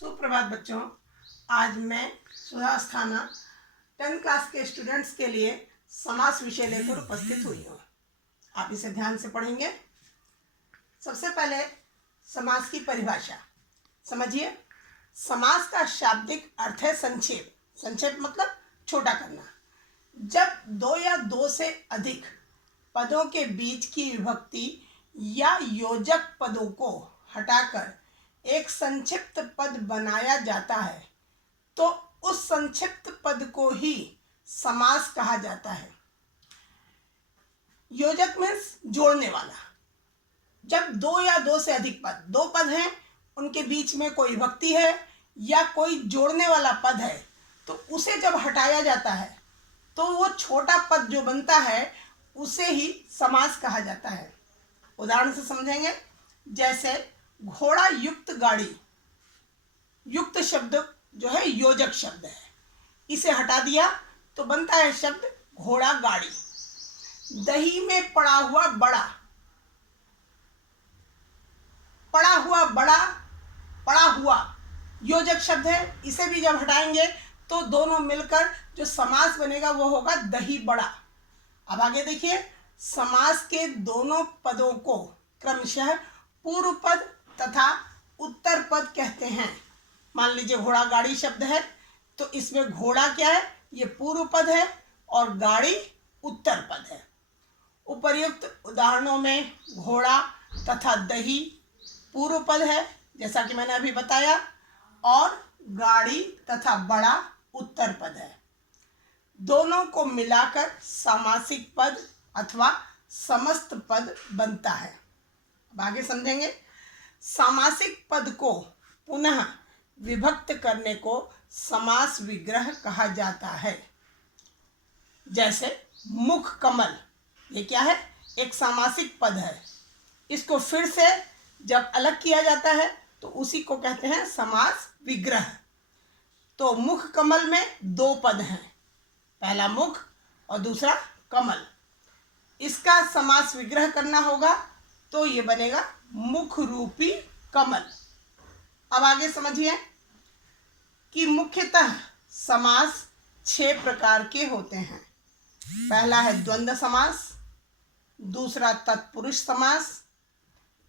सुप्रभात बच्चों। आज मैं सुधा अस्थाना 10th क्लास के स्टूडेंट्स के लिए समास विषय लेकर उपस्थित हुई हूँ। आप इसे ध्यान से पढ़ेंगे। सबसे पहले समास की परिभाषा समझिए। समास का शाब्दिक अर्थ है संक्षेप। संक्षेप मतलब छोटा करना। जब दो या दो से अधिक पदों के बीच की विभक्ति या योजक पदों को हटाकर एक संक्षिप्त पद बनाया जाता है तो उस संक्षिप्त पद को ही समास कहा जाता है। योजक मीन्स जोड़ने वाला। जब दो या दो से अधिक पद, दो पद हैं, उनके बीच में कोई विभक्ति है या कोई जोड़ने वाला पद है तो उसे जब हटाया जाता है तो वो छोटा पद जो बनता है उसे ही समास कहा जाता है। उदाहरण से समझेंगे। जैसे घोड़ा युक्त गाड़ी, युक्त शब्द जो है योजक शब्द है, इसे हटा दिया तो बनता है शब्द घोड़ा गाड़ी। दही में पड़ा हुआ बड़ा, पड़ा हुआ बड़ा, पड़ा हुआ योजक शब्द है, इसे भी जब हटाएंगे तो दोनों मिलकर जो समास बनेगा वो होगा दही बड़ा। अब आगे देखिए, समास के दोनों पदों को क्रमशः पूर्व पद तथा उत्तर पद कहते हैं। मान लीजिए घोड़ा गाड़ी शब्द है तो इसमें घोड़ा क्या है, ये पूर्व पद है और गाड़ी उत्तर पद है। उपर्युक्त उदाहरणों में घोड़ा तथा दही पूर्व पद है जैसा कि मैंने अभी बताया, और गाड़ी तथा बड़ा उत्तर पद है। दोनों को मिलाकर सामासिक पद अथवा समस्त पद बनता है। अब आगे समझेंगे। सामासिक पद को पुनः विभक्त करने को समास विग्रह कहा जाता है। जैसे मुख कमल, ये क्या है, एक सामासिक पद है। इसको फिर से जब अलग किया जाता है तो उसी को कहते हैं समास विग्रह। तो मुख कमल में दो पद हैं, पहला मुख और दूसरा कमल। इसका समास विग्रह करना होगा तो ये बनेगा मुख रूपी कमल। अब आगे समझिए कि मुख्यतः समास 6 प्रकार के होते हैं। पहला है द्वंद्व समास, दूसरा तत्पुरुष समास,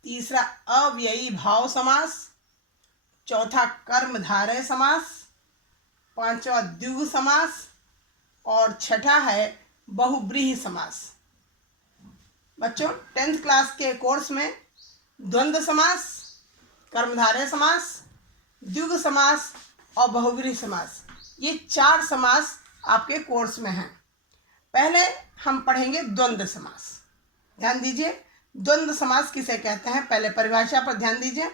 तीसरा अव्ययी भाव समास, चौथा कर्मधारय समास, पांचवा द्विगु समास और छठा है बहुब्रीहि समास। बच्चों 10th क्लास के कोर्स में द्वंद्व समास, कर्मधारय समास, द्विगु समास और बहुब्रीहि समास, ये 4 समास आपके कोर्स में हैं। पहले हम पढ़ेंगे द्वंद्व समास। ध्यान दीजिए, द्वंद्व समास किसे कहते हैं। पहले परिभाषा पर ध्यान दीजिए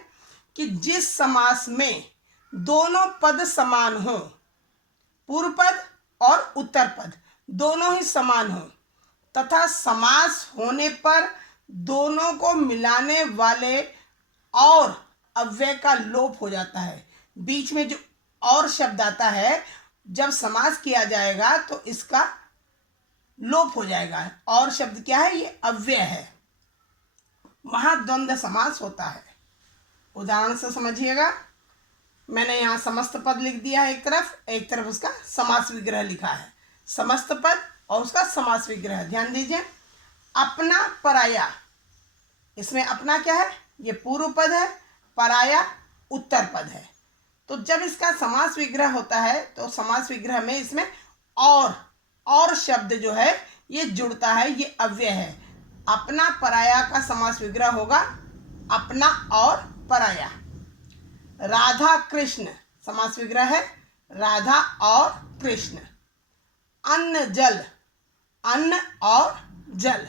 कि जिस समास में दोनों पद समान हो, पूर्व पद और उत्तर पद दोनों ही समान हो तथा समास होने पर दोनों को मिलाने वाले और अव्यय का लोप हो जाता है। बीच में जो और शब्द आता है जब समास किया जाएगा तो इसका लोप हो जाएगा। और शब्द क्या है, ये अव्यय है, वहां द्वंद्व समास होता है। उदाहरण से समझिएगा। मैंने यहाँ समस्त पद लिख दिया है एक तरफ उसका समास विग्रह लिखा है। समस्त पद और उसका समास विग्रह ध्यान दीजिए। अपना पराया, इसमें अपना क्या है, ये पूर्व पद है, पराया उत्तर पद है। तो जब इसका समास विग्रह होता है तो समास विग्रह में इसमें और शब्द जो है ये जुड़ता है, ये अव्यय है। अपना पराया का समास विग्रह होगा अपना और पराया। राधा कृष्ण समास विग्रह है राधा और कृष्ण। अन्न जल, अन्न और जल।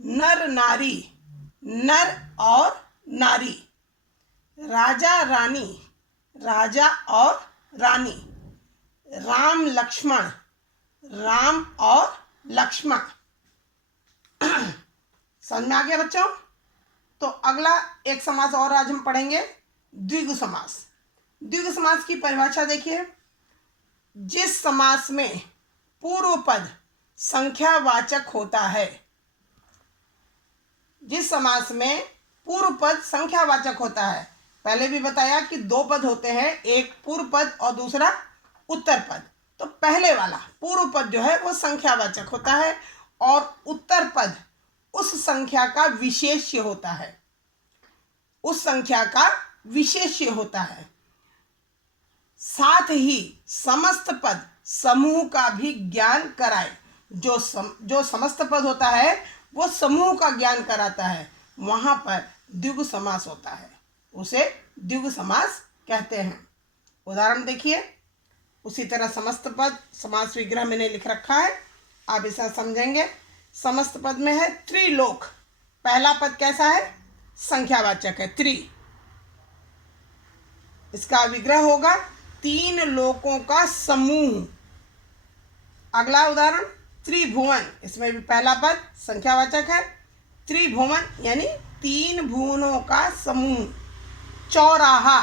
नर नारी, नर और नारी। राजा रानी, राजा और रानी। राम लक्ष्मण, राम और लक्ष्मण। समझ में आ गया बच्चों। तो अगला एक समास और आज हम पढ़ेंगे, द्विगु समास। द्विगु समास की परिभाषा देखिए। जिस समास में पूर्व पद संख्यावाचक होता है, जिस समास में पूर्व पद संख्यावाचक होता है पहले भी बताया कि दो पद होते हैं, एक पूर्व पद और दूसरा उत्तर पद। तो पहले वाला पूर्व पद जो है वो संख्यावाचक होता है और उत्तर पद उस संख्या का विशेष्य होता है, उस संख्या का विशेष्य होता है। साथ ही समस्त पद समूह का भी ज्ञान कराए। जो समस्त पद होता है वो समूह का ज्ञान कराता है, वहां पर द्विगु समास होता है, उसे द्विगु समास कहते हैं। उदाहरण देखिए, उसी तरह समस्त पद समास विग्रह मैंने लिख रखा है, आप इसे समझेंगे। समस्त पद में है त्रिलोक। पहला पद कैसा है? संख्यावाचक है, त्रि। इसका विग्रह होगा तीन लोकों का समूह। अगला उदाहरण त्रिभुवन, इसमें भी पहला पद संख्यावाचक है, त्रिभुवन यानी तीन भुवनों का समूह। चौराहा,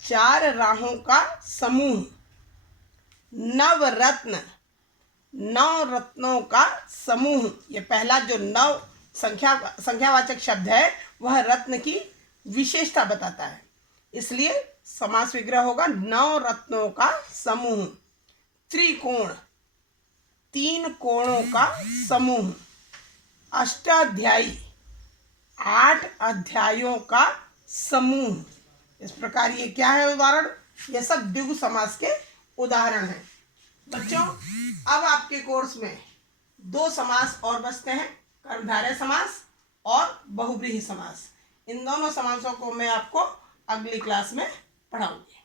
चार राहों का समूह। नवरत्न, नौ रत्नों का समूह। ये पहला जो नव संख्यावाचक शब्द है वह रत्न की विशेषता बताता है, इसलिए समास विग्रह होगा नौ रत्नों का समूह। त्रिकोण, तीन कोणों का समूह। अष्टाध्यायी, 8 अध्यायों का समूह। इस प्रकार ये क्या है उदाहरण? ये सब द्विगु समास के उदाहरण हैं। बच्चों, अब आपके कोर्स में 2 समास और बचते हैं, कर्मधारय समास और बहुव्रीहि समास। इन दोनों समासों को मैं आपको अगली क्लास में पढ़ाऊंगी।